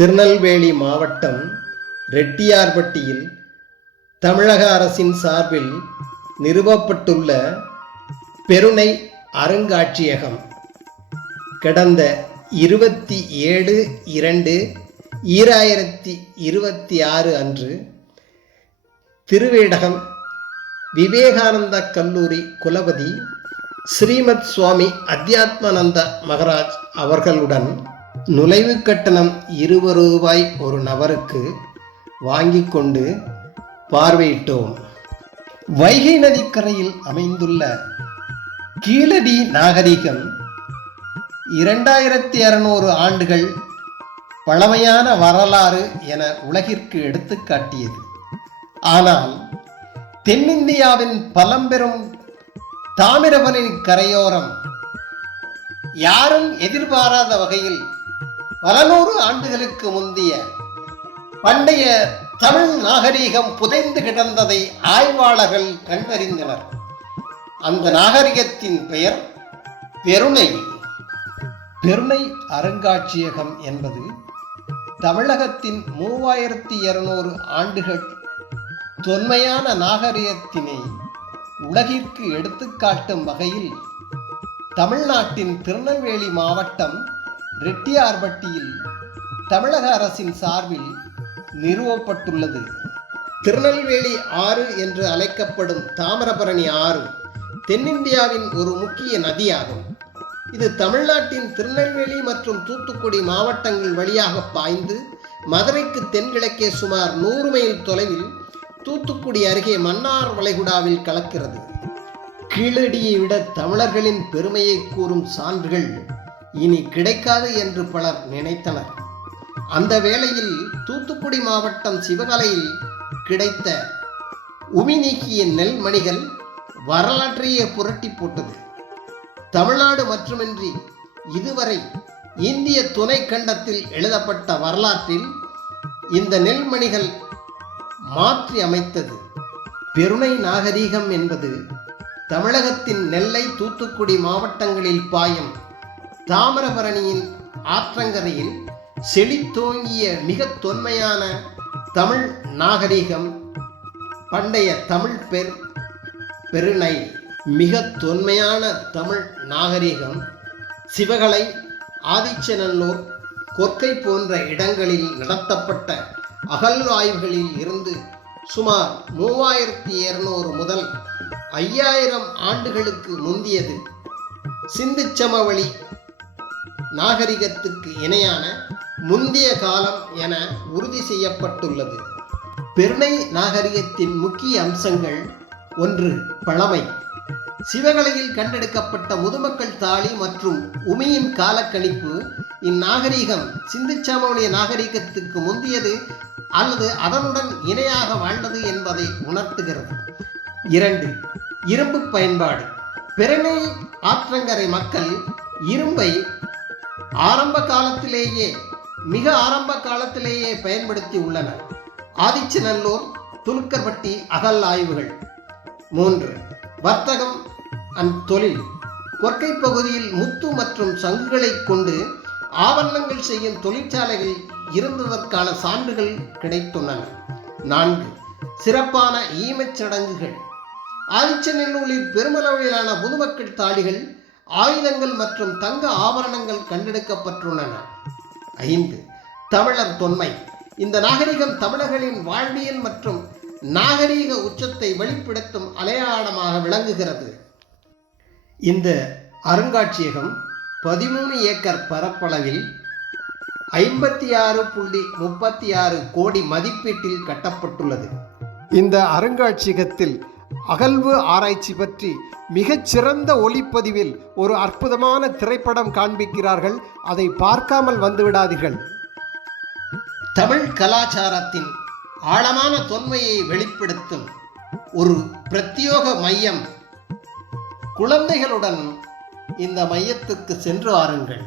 திருநெல்வேலி மாவட்டம் ரெட்டியார்பட்டியில் தமிழக அரசின் சார்பில் நிறுவப்பட்டுள்ள பெருணை அருங்காட்சியகம் கடந்த 27/2/2026 அன்று திருவேடகம் விவேகானந்த கல்லூரி குலபதி ஸ்ரீமத் சுவாமி அத்யாத்மானந்த மகராஜ் அவர்களுடன் நுழைவு கட்டணம் ₹20 ஒரு நபருக்கு வாங்கி கொண்டு பார்வையிட்டோம். வைகை நதிக்கரையில் அமைந்துள்ள கீழடி நாகரிகம் 2600 ஆண்டுகள் பழமையான வரலாறு என உலகிற்கு எடுத்துக்காட்டியது. ஆனால் தென்னிந்தியாவின் பழம்பெரும் தாமிரபரணி கரையோரம் யாரும் எதிர்பாராத வகையில் பல நூறு ஆண்டுகளுக்கு முந்தைய பண்டைய தமிழ் நாகரிகம் புதைந்து கிடந்ததை ஆய்வாளர்கள் கண்டறிந்தனர். அந்த நாகரிகத்தின் பெயர் பெருணை. பெருணை அருங்காட்சியகம் என்பது தமிழகத்தின் 3200 ஆண்டுகள் தொன்மையான நாகரிகத்தினை உலகிற்கு எடுத்துக்காட்டும் வகையில் தமிழ்நாட்டின் திருநெல்வேலி மாவட்டம் ரெட்டியார்பட்டியில் தமிழக அரசின் சார்பில் நிறுவப்பட்டுள்ளது. திருநெல்வேலி ஆறு என்று அழைக்கப்படும் தாமிரபரணி ஆறு தென்னிந்தியாவின் ஒரு முக்கிய நதியாகும். இது தமிழ்நாட்டின் திருநெல்வேலி மற்றும் தூத்துக்குடி மாவட்டங்கள் வழியாக பாய்ந்து மதுரைக்கு தென்கிழக்கே சுமார் 100 மைல் தொலைவில் தூத்துக்குடி அருகே மன்னார் வளைகுடாவில் கலக்கிறது. கீழடியை விட தமிழர்களின் பெருமையை கூறும் சான்றுகள் இனி கிடைக்காது என்று பலர் நினைத்தனர். அந்த வேளையில் தூத்துக்குடி மாவட்டம் சிவகலையில் கிடைத்த உமி நீக்கிய நெல்மணிகள் வரலாற்றையே புரட்டி போட்டது. தமிழ்நாடு மட்டுமின்றி இதுவரை இந்திய துணை கண்டத்தில் எழுதப்பட்ட வரலாற்றில் இந்த நெல்மணிகள் மாற்றி அமைத்தது. பெருணை நாகரிகம் என்பது தமிழகத்தின் நெல்லை தூத்துக்குடி மாவட்டங்களில் பாயும் தாமிரபரணியின் ஆற்றங்கரையில் செழித்தோங்கிய மிக தொன்மையான தமிழ் நாகரிகம். பண்டைய தமிழ் பெருணை மிக தொன்மையான தமிழ் நாகரிகம் சிவகலை, ஆதிச்சநல்லூர், கொற்கை போன்ற இடங்களில் நடத்தப்பட்ட அகழ்வாய்வுகளில் இருந்து சுமார் 3200 முதல் 5000 ஆண்டுகளுக்கு முந்தியது. சிந்து சமவெளி நாகரிகத்துக்கு இணையான முந்திய காலம் என உறுதி செய்யப்பட்டுள்ளது. பெருணை நாகரிகத்தின் முக்கிய அம்சங்கள்: 1. பழமை. சிவகலையில் கண்டெடுக்கப்பட்ட முதுமக்கள் தாளி மற்றும் உமியின் காலக்கணிப்பு இந்நாகரிகம் சிந்து சமவெளி நாகரிகத்துக்கு முந்தியது அல்லது அதனுடன் இணையாக வாழ்ந்தது என்பதை உணர்த்துகிறது. 2. இரும்பு பயன்பாடு. பெருணை ஆற்றங்கரை மக்கள் இரும்பை மிக ஆரம்ப காலத்திலேயே பயன்படுத்தி உள்ளனர். ஆதிச்சநல்லூர், துலுக்கர்பட்டி அகல் ஆய்வுகள். 3. வர்த்தகம் தொழில். கொற்கை பகுதியில் முத்து மற்றும் சங்குகளை கொண்டு ஆபரணங்கள் செய்யும் தொழிற்சாலைகள் இருந்ததற்கான சான்றுகள் கிடைத்துள்ளன. 4. சிறப்பான ஈமச் சடங்குகள். ஆதிச்சநல்லூரில் பெருமளவிலான முதுமக்கள் தாளிகள், ஆயுதங்கள் மற்றும் தங்க ஆபரணங்கள் கண்டெடுக்கப்பட்டுள்ளன. 5. தமிழர் தொன்மை. இந்த நாகரிகம் தமிழர்களின் வாழ்வியல் மற்றும் நாகரீக உச்சத்தை வெளிப்படுத்தும் அடையாளமாக விளங்குகிறது. இந்த அருங்காட்சியகம் 13 ஏக்கர் பரப்பளவில் 56.36 கோடி மதிப்பீட்டில் கட்டப்பட்டுள்ளது. இந்த அருங்காட்சியகத்தில் அகழ்வு ஆராய்ச்சி பற்றி மிகச்சிறந்த ஒளிப்பதிவில் ஒரு அற்புதமான திரைப்படம் காண்பிக்கிறார்கள். அதை பார்க்காமல் வந்துவிடாதீர்கள். தமிழ் கலாச்சாரத்தின் ஆழமான தொன்மையை வெளிப்படுத்தும் ஒரு பிரத்யேக மையம். குழந்தைகளுடன் இந்த மையத்துக்கு சென்று வாருங்கள்.